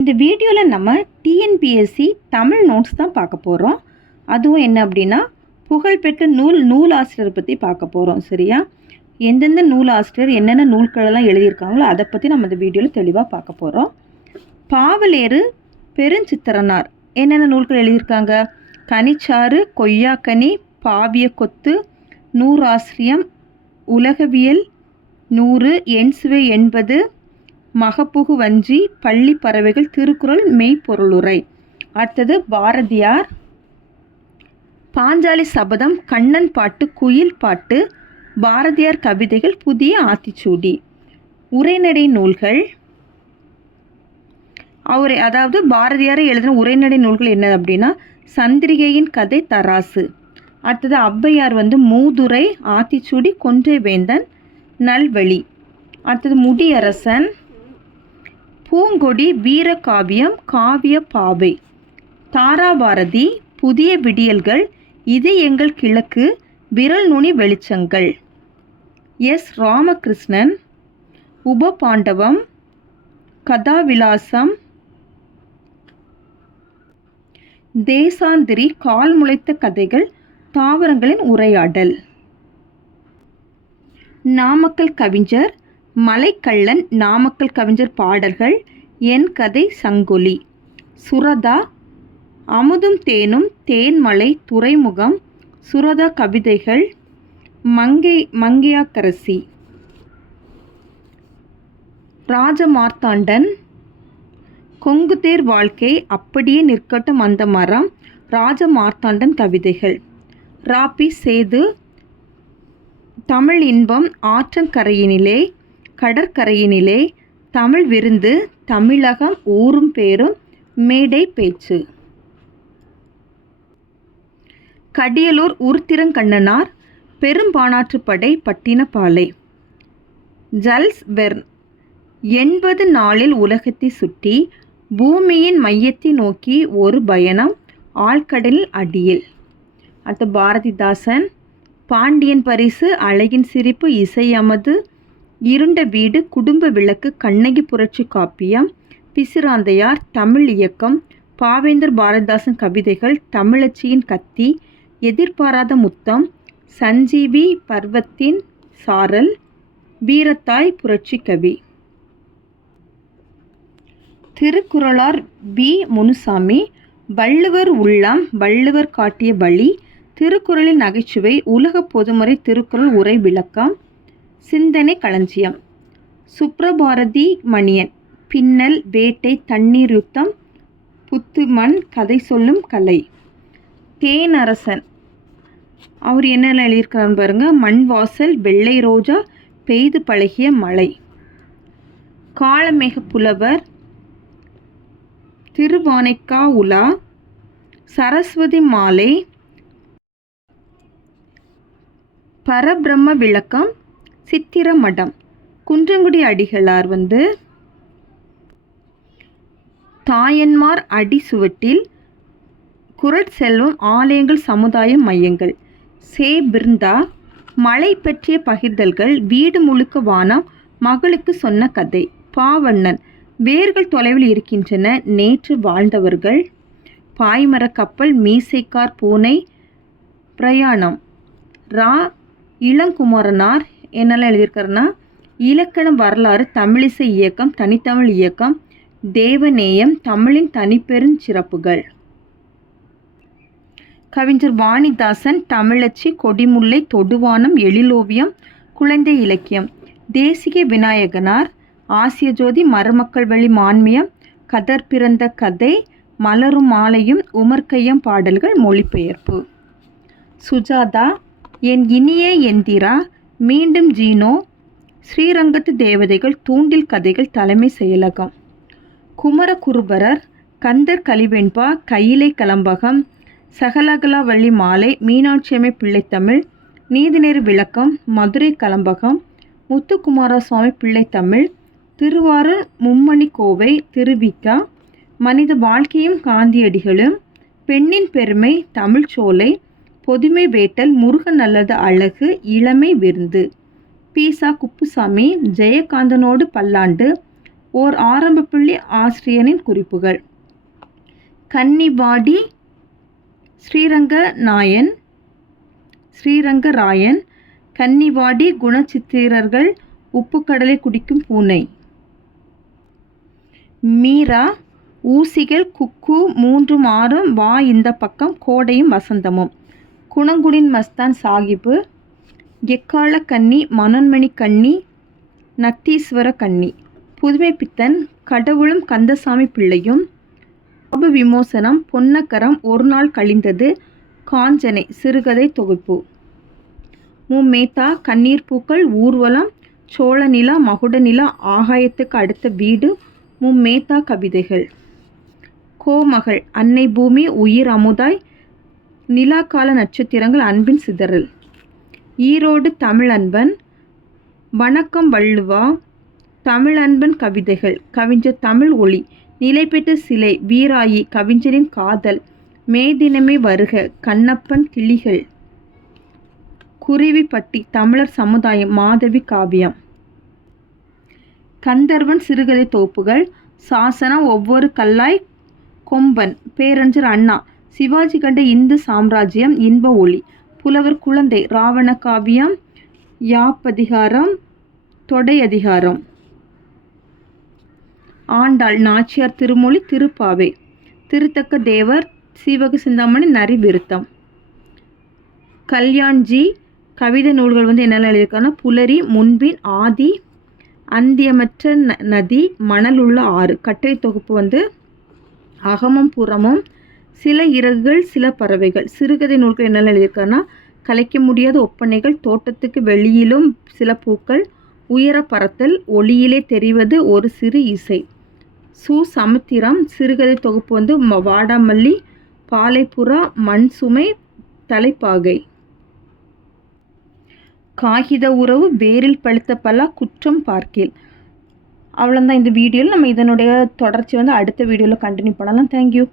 இந்த வீடியோவில் நம்ம டிஎன்பிஎஸ்சி தமிழ் நோட்ஸ் தான் பார்க்க போகிறோம். அதுவும் என்ன அப்படின்னா, புகழ்பெற்ற நூலாசிரியர் பற்றி பார்க்க போகிறோம். சரியா? எந்தெந்த நூலாசிரியர் என்னென்ன நூல்களெல்லாம் எழுதியிருக்காங்களோ அதை பற்றி நம்ம இந்த வீடியோவில் தெளிவாக பார்க்க போகிறோம். பாவலேறு பெருஞ்சித்திரனார் என்னென்ன நூல்கள் எழுதியிருக்காங்க? கனிச்சாறு, கொய்யாக்கனி, பாவிய கொத்து, நூறாசிரியம், உலகவியல் 100, எண்சுவை 80, மகப்புகு வஞ்சி, பள்ளி பறவைகள், திருக்குறள், மெய்ப்பொருளுரை. அடுத்தது பாரதியார் பாஞ்சாலி சபதம், கண்ணன் பாட்டு, குயில் பாட்டு, பாரதியார் கவிதைகள், புதிய ஆத்திச்சூடி. உரைநடை நூல்கள் அதாவது பாரதியாரை எழுதின உரைநடை நூல்கள் என்ன அப்படின்னா, சந்திரிகையின் கதை, தராசு. அடுத்தது ஔவையார் மூதுரை, ஆத்திச்சூடி, கொன்றை வேந்தன், நல்வழி. அடுத்தது முடியரசன் பூங்கொடி, வீரகாவியம், காவிய பாவை. தாராபாரதி புதிய விடியல்கள், இது எங்கள் கிழக்கு, விரல் நுனி வெளிச்சங்கள். எஸ் ராமகிருஷ்ணன் உபபாண்டவம், கதாவிலாசம், தேசாந்திரி, கால் முளைத்த கதைகள், தாவரங்களின் உரையாடல். நாமக்கல் கவிஞர் மலைக்கள்ளன், நாமக்கல் கவிஞர் பாடல்கள், என் கதை, சங்கொலி. சுரதா அமுதும் தேனும், தேன்மலை, துறைமுகம், சுரதா கவிதைகள், மங்கையாக்கரசி. ராஜமார்த்தாண்டன் கொங்குதேர் வாழ்க்கை, அப்படியே நிற்கட்டும் அந்த மரம், ராஜமார்த்தாண்டன் கவிதைகள். ராபி சேது தமிழ் இன்பம், ஆற்றங்கரையினிலே, கடற்கரையினிலே, தமிழ் விருந்து, தமிழகம், ஊரும் பேரும், மேடை பேச்சு. கடியலூர் உருத்திரங்கண்ணனார் பெரும்பாணாற்றுப்படை, பட்டினப்பாலை. ஜல்ஸ் வெர்ன் 80 நாளில் உலகத்தை சுற்றி, பூமியின் மையத்தை நோக்கி ஒரு பயணம், ஆழ்கடலில் அடியில். அடுத்து பாரதிதாசன் பாண்டியன் பரிசு, அழகின் சிரிப்பு, இசை அமது, இருண்ட வீடு, குடும்ப விளக்கு, கண்ணகி புரட்சி காப்பியம், பிசிராந்தையார், தமிழ் இயக்கம், பாவேந்தர் பாரதிதாசன் கவிதைகள், தமிழச்சியின் கத்தி, எதிர்பாராத முத்தம், சஞ்சீவி பர்வத்தின் சாரல், வீரத்தாய் புரட்சி கவி. திருக்குறளார் பி. முனுசாமி வள்ளுவர் உள்ளம், வள்ளுவர் காட்டிய வழி, திருக்குறளின் நகைச்சுவை, உலக பொதுமறை திருக்குறள் உரை விளக்கம், சிந்தனை களஞ்சியம். சுப்ரபாரதி மணியன் பின்னல், வேட்டை, தண்ணீர் யுத்தம், புத்துமண், கதை சொல்லும் கலை. தேனரசன் அவர் என்னெல்லாம் எழுதியிருக்கிறான்னு பாருங்க. மண் வாசல், வெள்ளை ரோஜா, பெய்து பழகிய மலை. காளமேக புலவர் திருவானைக்கா உலா, சரஸ்வதி மாலை, பரபிரம்ம விளக்கம், சித்திரமடம். குன்றங்குடி அடிகளார் தாயன்மார் அடி சுவட்டில், குரட்செல்வம், ஆலயங்கள், சமுதாய மையங்கள். சே. பிருந்தா மழை பற்றிய பகிர்தல்கள், வீடு முழுக்க வானம், மகளுக்கு சொன்ன கதை. பாவண்ணன் வேர்கள் தொலைவில் இருக்கின்றன, நேற்று வாழ்ந்தவர்கள். பாய்மர கப்பல், மீசைக்கார் பூனை, பிரயாணம். ரா. இளங்குமரனார் என்னெல்லாம் எழுதியிருக்காருன்னா, இலக்கணம், வரலாறு, தமிழிசை இயக்கம், தனித்தமிழ் இயக்கம், தேவநேயம், தமிழின் தனிப்பெருஞ்சிறப்புகள். கவிஞர் வாணிதாசன் தமிழச்சி, கொடிமுல்லை, தொடுவானம், எழிலோவியம், குழந்தை இலக்கியம். தேசிக விநாயகனார் ஆசிய ஜோதி, மருமக்கள் வழி மான்மியம், கதர் பிறந்த கதை, மலரும் மாலையும், உமர்கையம் பாடல்கள், மொழிபெயர்ப்பு. சுஜாதா என் இனிய எந்திரா, மீண்டும் ஜீனோ, ஸ்ரீரங்கத்து தேவதைகள், தூண்டில் கதைகள், தலைமை செயலகம். குமரகுருபரர் கந்தர் கலிவெண்பா, கையிலை கலம்பகம், சகலகலாவள்ளி மாலை, மீனாட்சியம்மை பிள்ளைத்தமிழ், நீதிநெறி விளக்கம், மதுரை கலம்பகம், முத்துக்குமாரசுவாமி பிள்ளைத்தமிழ், திருவாரூர் மும்மணி கோவை, திருவிக்கா, மனித வாழ்க்கையும் காந்தியடிகளும், பெண்ணின் பெருமை, தமிழ்ச்சோலை, பொதுமை வேட்டல், முருகன் அல்லது அழகு, இளமை விருந்து. பீசா குப்புசாமி, ஜெயகாந்தனோடு பல்லாண்டு, ஓர் ஆரம்ப பள்ளி ஆசிரியரின் குறிப்புகள். கன்னிவாடி ஸ்ரீரங்கராயன், கன்னிவாடி குணச்சித்திரர்கள், உப்புக்கடலை குடிக்கும் பூனை. மீரா, ஊசிகள் குக்கு 3 6 வா இந்த பக்கம் கோடையும் வசந்தமும். குணங்குடின் மஸ்தான் சாகிபு, எக்கால கன்னி, மனோன்மணி கன்னி, நத்தீஸ்வர கன்னி. புதுமை பித்தன், கடவுளும் கந்தசாமி பிள்ளையும், பாப விமோசனம், பொன்னக்கரம், ஒரு நாள் கழிந்தது, காஞ்சனை சிறுகதை தொகுப்பு. மேத்தா, கண்ணீர் பூக்கள், ஊர்வலம், சோழ நிலா, மகுட நிலா, ஆகாயத்துக்கு அடுத்த வீடு, மேத்தா கவிதைகள். கோமகள், அன்னை பூமி, உயிர் அமுதாய், நிலாக்கால நட்சத்திரங்கள், அன்பின் சிதறல். ஈரோடு தமிழன்பன், வணக்கம் வள்ளுவா, தமிழன்பன் கவிதைகள், கவிஞர் தமிழ் ஒளி, நிலைபெற்ற சிலை, வீராயி, கவிஞரின் காதல், மேதினமே வருக, கண்ணப்பன் கிளிகள். குருவிப்பட்டி, தமிழர் சமுதாயம், மாதவி காவியம். கந்தர்வன் சிறுகதை தொகுப்புகள். சாசனம், ஒவ்வொரு கல்லாய், கொம்பன், பேரறிஞர் அண்ணா, சிவாஜி கண்ட இந்து சாம்ராஜ்யம், இன்ப ஒளி, புலவர் குழந்தை, ராவண காவியம், யாப்பதிகாரம், தொடை அதிகாரம். ஆண்டாள், நாச்சியார் திருமொழி, திருப்பாவை, திருத்தக்க தேவர், சீவக சிந்தாமணி, நரி விருத்தம். கல்யாண்ஜி கவிதை நூல்கள் என்னெல்லாம் எழுதியிருக்காங்கன்னா, புலரி, முன்பின், ஆதி, அந்தியமற்ற நதி, மணல் உள்ள ஆறு. கட்டுரை தொகுப்பு அகமும் புறமும், சில இறகுகள், சில பறவைகள். சிறுகதை நூல்கள் என்னெல்லாம் எழுதியிருக்காங்கன்னா, கலைக்க முடியாத ஒப்பனைகள், தோட்டத்துக்கு வெளியிலும் சில பூக்கள், உயர பறத்தல், ஒளியிலே தெரிவது ஒரு சிறு இசை. சமுத்திரம் சிறுகதை தொகுப்பு வாடாமல்லி, பாலைப்புறா, மண் சுமை, தலைப்பாகை. காகித உறவு, வேரில் பழுத்த பலா, குற்றம் பார்க்கில். அவ்வளோதான் இந்த வீடியோவில். நம்ம இதனுடைய தொடர்ச்சி அடுத்த வீடியோவில் கண்டினியூ பண்ணலாம். தேங்க்யூ.